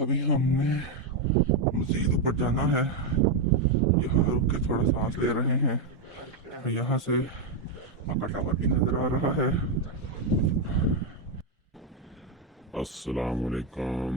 अभी हमने मज़ीद ऊपर जाना है। यहाँ रुक के थोड़ा सांस ले रहे हैं। यहाँ से मक्का टावर भी नज़र आ रहा है। अस्सलाम वालेकुम।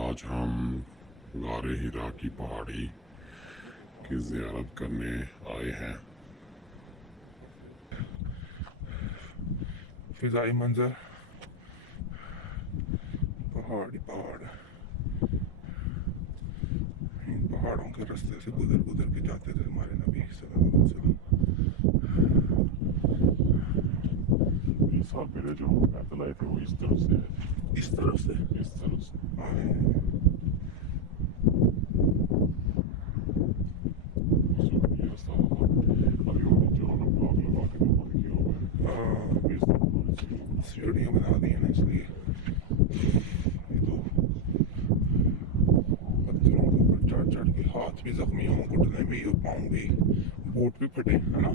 आज हम गार हिरा की पहाड़ी की ज़ियारत करने आए हैं। फिज़ाई मंजर, पहाड़ इन पहाड़ों के रास्ते से गुजर गुजर के जाते थे हमारे नबी सल्लल्लाहु अलैहि वसल्लम। इस साल मेरे जो पैदल आए थे वो इस तरफ से ये रास्ता अभी वो नीचे वाला ब्लॉक लगा के ऊपर किया हुआ है। सीढ़ियाँ बना दी हैं इसलिए तो पत्थरों के ऊपर चढ़ के हाथ भी जख्मी हों, घुटने भी और पाँव भी, बूट भी फटे, है ना।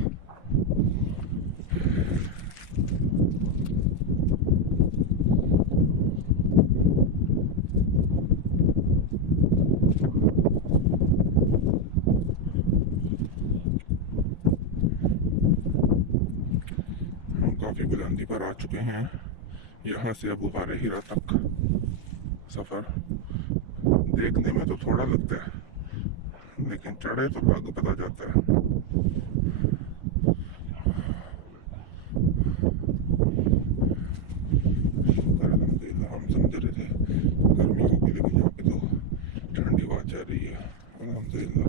हम काफ़ी बुलंदी पर आ चुके हैं। यहाँ से अब ग़ार हिरा तक सफ़र देखने में तो थोड़ा लगता है, लेकिन चढ़े तो भाग पता जाता है। हम समझ रहे थे गर्मी होगी, लेकिन यहाँ पे तो ठंडी हवा चल रही है अल्हम्दुलिल्लाह।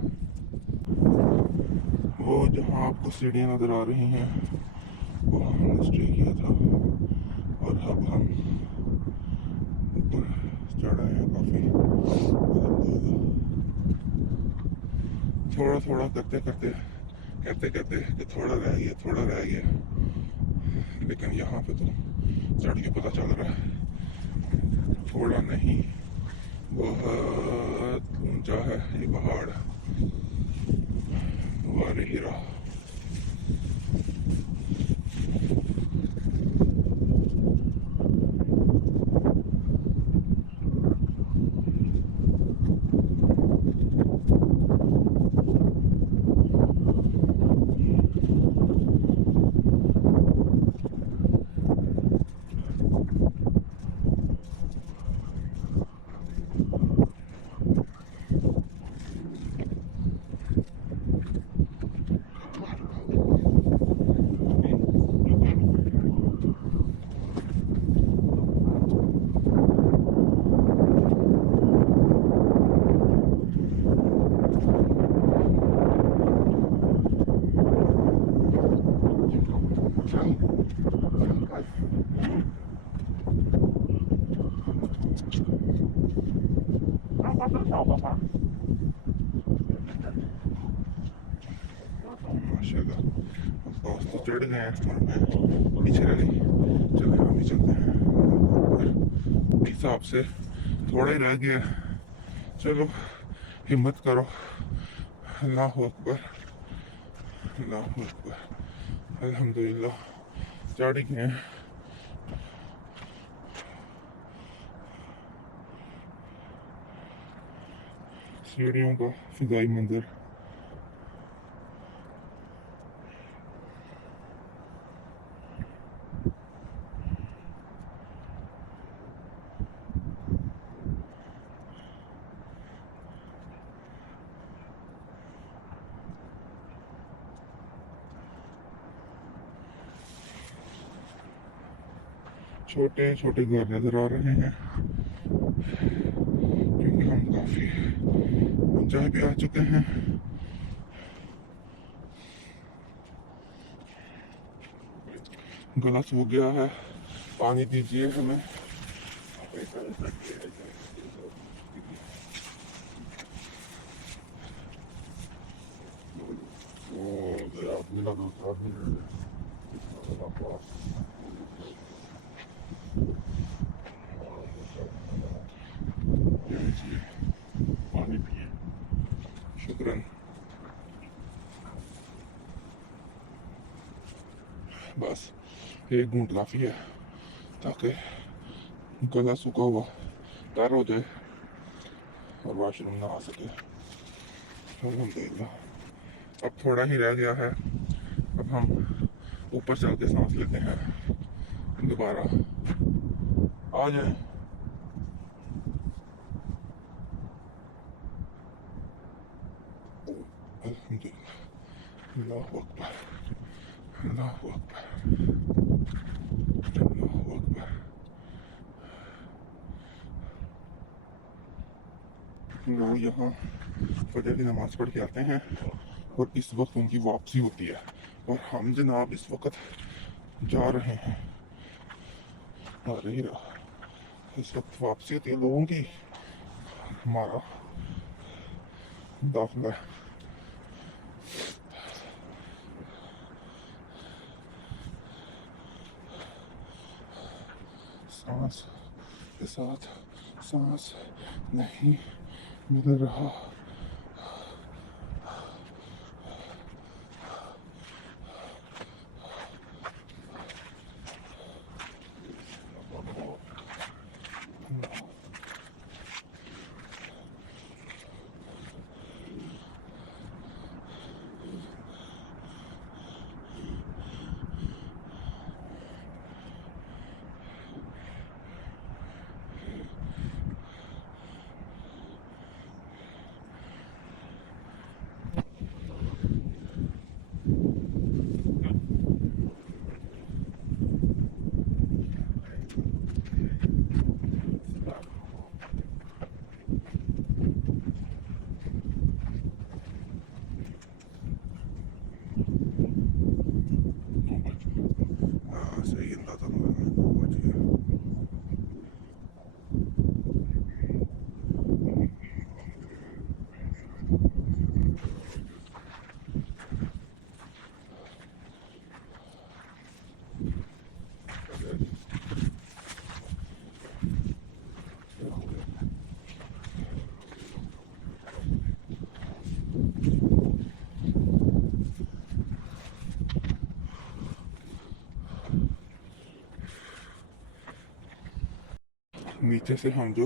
वो जहाँ आपको सीढ़ियाँ नज़र आ रही हैं वो हमने स्टे किया था, और अब हम ऊपर चढ़ रहे हैं काफ़ी। थोड़ा थोड़ा करते कि थोड़ा रह गया, लेकिन यहाँ पे तो चढ़ के पता चल रहा है थोड़ा नहीं, बहुत ऊंचा है ये पहाड़ ग़ार हिरा। माशाल्लाह बॉस तो चढ़ गए हैं और मैं पीछे रह गई। चलो हम भी चलते हैं। हिसाब से थोड़ा ही रह गया, चलो हिम्मत करो। अल्लाहु अकबर अल्हम्दुलिल्लाह चढ़ गए हैं। सीढ़ियों का फिजाई मंजर, छोटे छोटे घर नजर आ रहे हैं क्योंकि हम काफी ऊंचाई पे आ चुके हैं। गला सूख गया है, पानी दीजिए हमें। पानी पिए, शुक्रन। बस एक घूंट काफ़ी है ताकि गला सूखा हुआ बेहतर हो जाए और वाशरूम ना आ सके। अल्हम्दुलिल्लाह। अब थोड़ा ही रह गया है, अब हम ऊपर चल के सांस लेते हैं दोबारा। आ जाए। अल्हम्दुलिल्लाह, अल्लाहु अकबर, अल्लाहु अकबर, अल्लाहु अकबर। लोग यहाँ फजर की नमाज पढ़ के आते हैं और इस वक्त उनकी वापसी होती है, और हम जनाब इस वक्त जा रहे हैं। अरे इस वक्त वापसी होती है लोगों की, हमारा दाखिला है। सांस के साथ सांस नहीं मिल रहा। सही अंदाजा नीचे से हम जो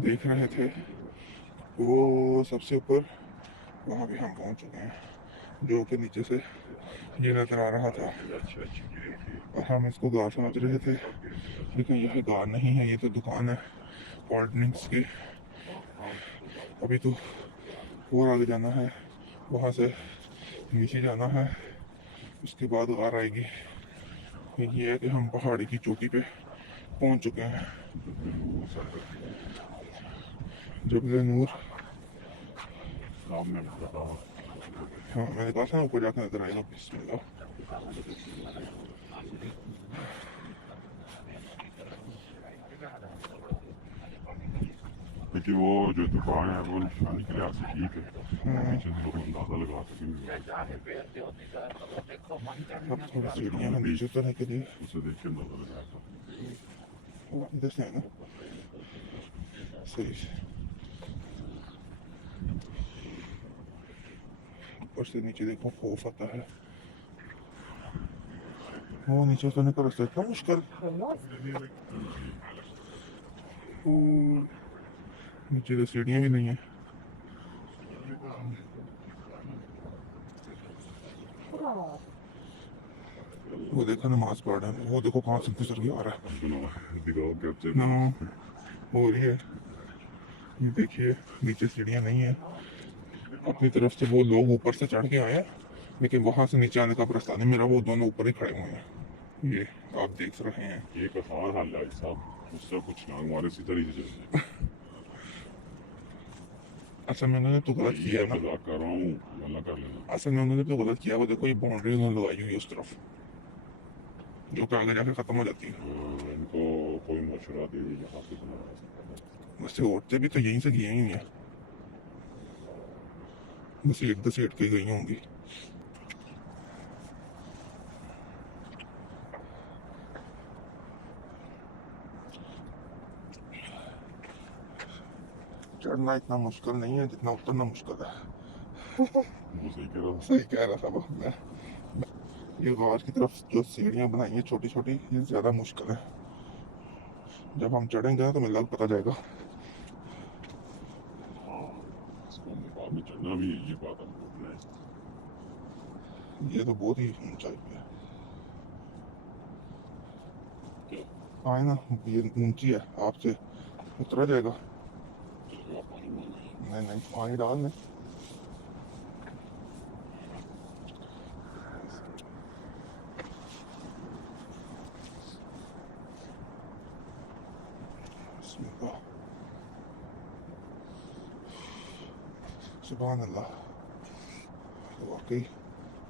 देख रहे थे वो सबसे ऊपर, वहाँ भी हम पहुँच चुके हैं, जो कि नीचे से ये नजर आ रहा था। और हम इसको गार समझ रहे थे, लेकिन यह गार नहीं है, ये तो दुकान है कोल्ड ड्रिंक्स की। अभी तो और आगे जाना है, वहाँ से नीचे जाना है, उसके बाद गार आएगी। ये है कि हम पहाड़ी की चोटी पे पहुँच चुके हैं। जबल नूर, हाँ मैंने कहा था ऊपर जाकर नजर आएगा। बिस्मिल्लाह। लेकिन वो जो दुकान है वो निशानी के लिहाज से ठीक है, पीछे से लोग अंदाजा लगा सकेंगे। अब थोड़ी सीढ़ियाँ हैं नीचे उतरने के लिए, उसे देख के अंदाजा लगा सकते। इधर से है ना, सही से ऊपर से नीचे देखो खौफ आता है। वो नीचे उतरने का रास्ता इतना मुश्किल, नीचे तो सीढ़ियाँ भी नहीं है। वो देखो नमाज पढ़ रहा है, वो देखो कहाँ से गुजर के आ रहा है। हो रही है, ये देखिए नीचे सीढ़ियाँ नहीं है। अपनी तरफ से वो लोग ऊपर से चढ़ के आए हैं, लेकिन वहां से नीचे आने का रास्ता नहीं मेरा, वो दोनों ऊपर ही खड़े हुए हैं। ये आप देख रहे हैं, ये आसान हल है साहब, उससे कुछ ना हमारे इसी तरीके से चलते। असल में उन्होंने तो गलत किया है ना, मजाक कर रहा हूँ, अल्लाह कर लेना। असल में उन्होंने तो गलत किया। वो देखो ये बाउंड्री उन्होंने लगाई हुई है उस तरफ, जो कि आगे जाके खत्म हो जाती है। इनको कोई मशवरा दे दीजिए, यहाँ से बना वैसे औरतें भी तो यहीं से गई हुई हैं, बस एक दो सीट के गई होंगी। चढ़ना इतना मुश्किल नहीं है जितना उतरना मुश्किल है। सही कह रहा था मैं। ये गार की तरफ जो सीढ़ियाँ बनाई हैं छोटी छोटी, ये ज़्यादा मुश्किल है। जब हम चढ़ेंगे तो मिलकर पता जाएगा। बाद में चढ़ना भी है, ये बात हम लोग ने। ये तो बहुत ही ऊंचाई पे है। हाँ ना, ये ऊंची है, आपसे उतरा जाएगा। चलो आप पानी मांगे। नहीं नहीं, पानी डाल में। सुभान अल्लाह। वाकई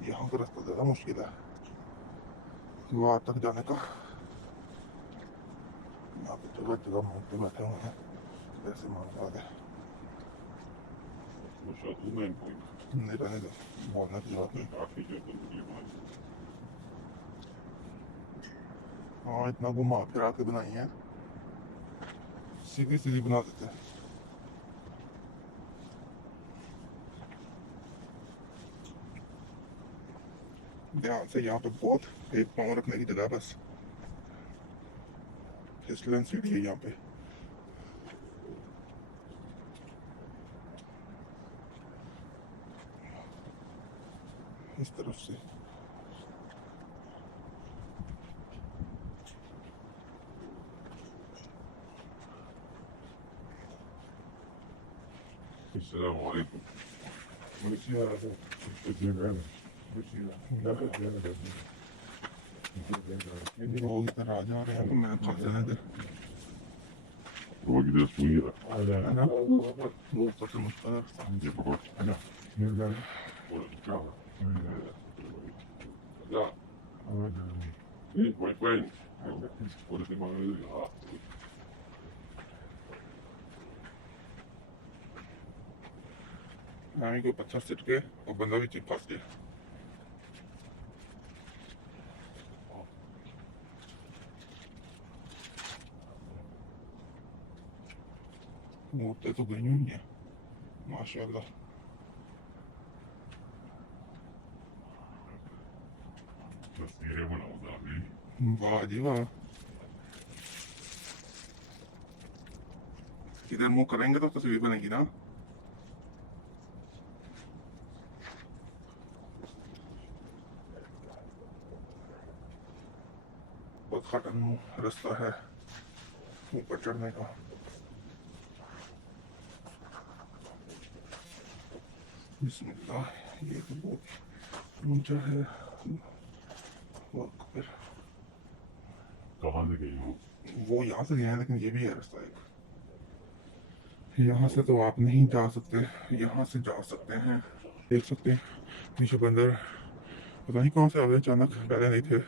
यहाँ का रास्ता ज़्यादा मुश्किल है वहाँ तक जाने का। यहाँ पे जगह जगह मांगते बैठे हुए हैं, ऐसे मांग आ गए। वो शायद मैं कोई नहीं रहने दो, बोलने की जरूरत नहीं। काफी जगह मुझे मालूम। हाँ, इतना घुमा फिरा के बनाई है, सीधी सीधी बना देते हैं। ध्यान से, यहाँ पे बहुत एक पाँव रखने की जगह, बस फिसलन सीढ़ी है यहाँ पे। इस तरफ से अस्सलाम वालेकुम। लोग इधर आ जा रहे हैं, तो मैंने कहा जाने दे, वो किधर सुई है है ना। वो ऊपर से मुश्किल रास्ता ये पकड़ है ना। और क्या या my friend what is the matter? नामी को पत्थर सिट के और बंदा भी चिप फंस गया। मूर्तें तो गई हुई हैं माशाल्लाह। तस्वीरें बनाओ दादी। वाह जी वाह। इधर मुंह करेंगे तो तस्वीर बनेगी ना। बहुत खतरन रास्ता है ऊपर चढ़ने का। बिस्मिल्लाह, ये तो बहुत ऊंचा है। फिर कहाँ से गई हो? वो यहाँ से गए हैं, लेकिन ये भी है रास्ता एक। यहाँ से तो आप नहीं जा सकते, यहाँ से जा सकते हैं। देख सकते हैं नीचे बंदर पता नहीं कहाँ से आ गए अचानक, पहले नहीं थे।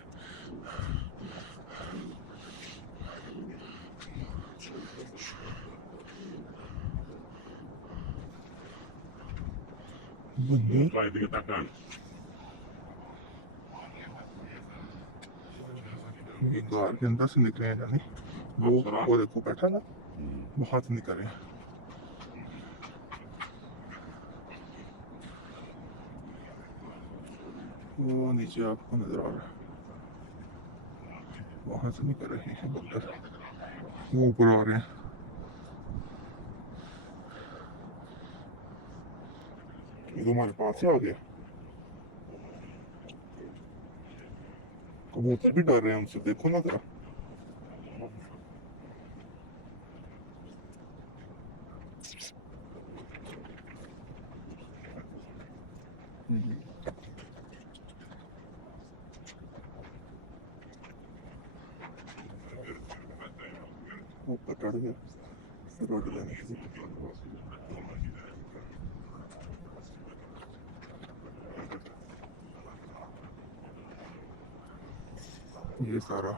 बंदर Try to get that done. ये गार के अंदर से निकले हैं जाने। वो देखो बैठा ना, वहां से निकले हैं। वो नीचे आपको नजर आ रहा है, वहां से निकल रहे हैं बंदर, वो ऊपर आ रहे हैं। ये तो हमारे पास ही आ गया। कबूतर भी डर रहे हैं उनसे, देखो ना जरा। ऊपर चढ़ गया, रोड लेने के लिए। ये सारा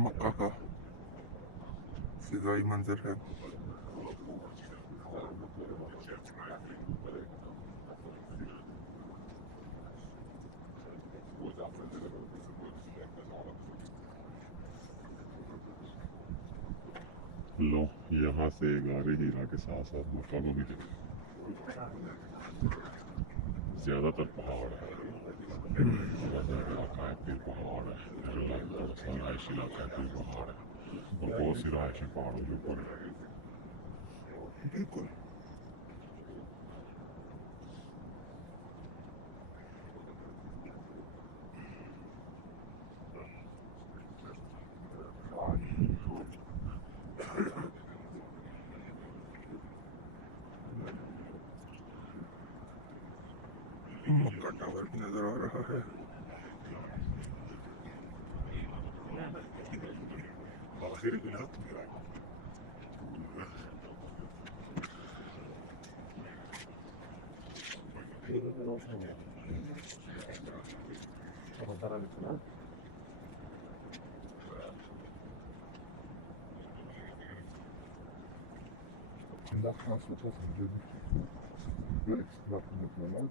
मक्का का फिजाई मंजर है। लो यहाँ से गारे हीरा के साथ साथ मक्का को भी देखो। ज्यादातर पहाड़ है, इलाका है, फिर पहाड़ है, रहायशी इलाका है, फिर पहाड़ है, और बहुत सी रहायशी पहाड़ों के ऊपर है। बिल्कुल Da hast du das nicht.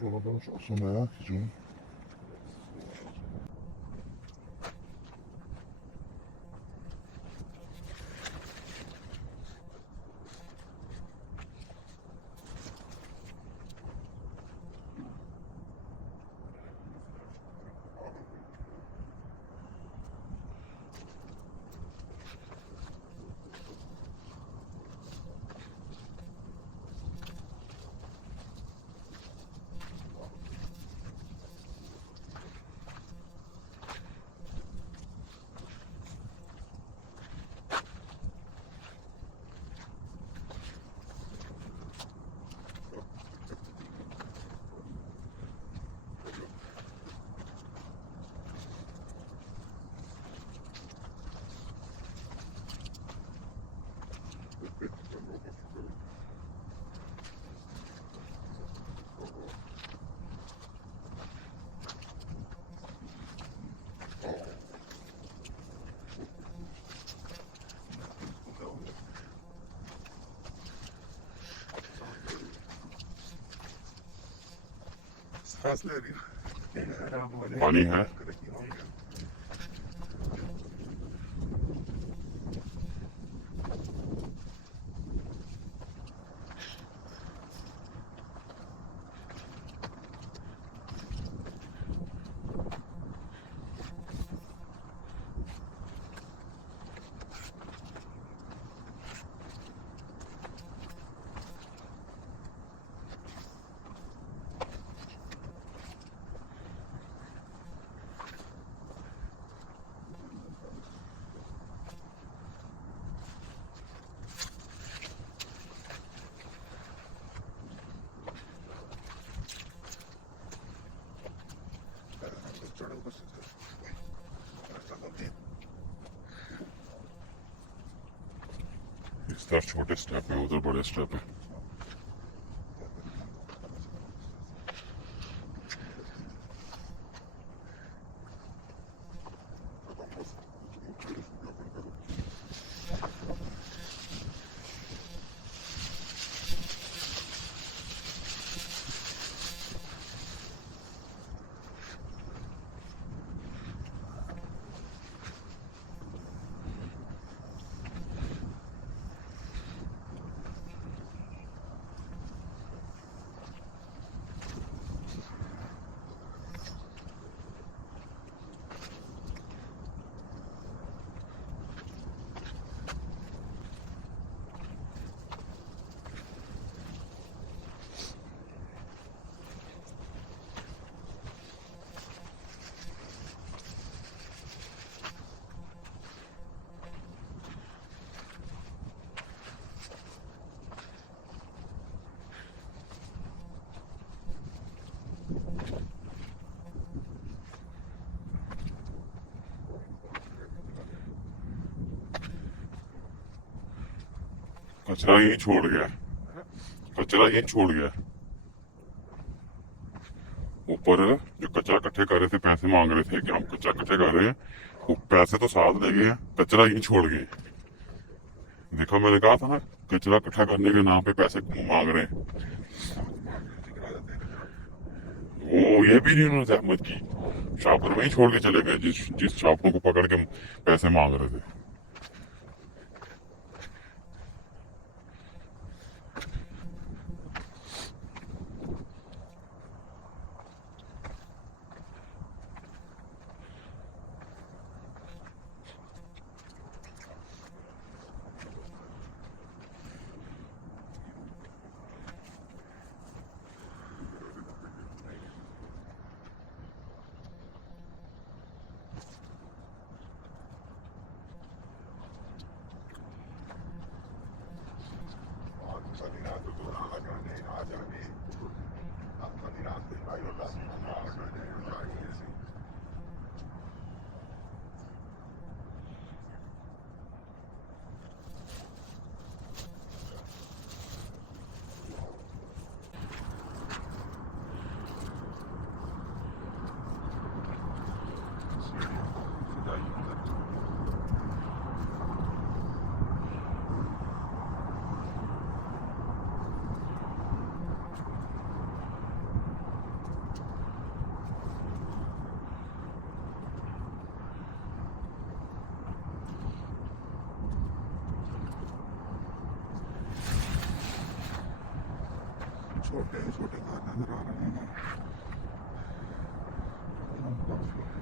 Sonradan aşamaya hicim. पानी है इस तरफ छोटे स्टेप है उधर बड़े स्टेप है कचरा यही छोड़ गया कचरा यही छोड़ गया ऊपर जो कचरा इकट्ठे कर रहे थे पैसे मांग रहे थे कि हम कचरा इकट्ठे कर रहे हैं वो पैसे तो साथ ले गए कचरा यही छोड़ गए देखा मैंने कहा था ना कचरा इकट्ठा करने के नाम पे पैसे मांग रहे हैं वो ये भी नहीं उन्होंने जहमत की शॉपर वहीं छोड़ के चले गए जिस शॉपरों को पकड़ के पैसे मांग रहे थे छोटे छोटे घर नजर आ रहे हैं। काफी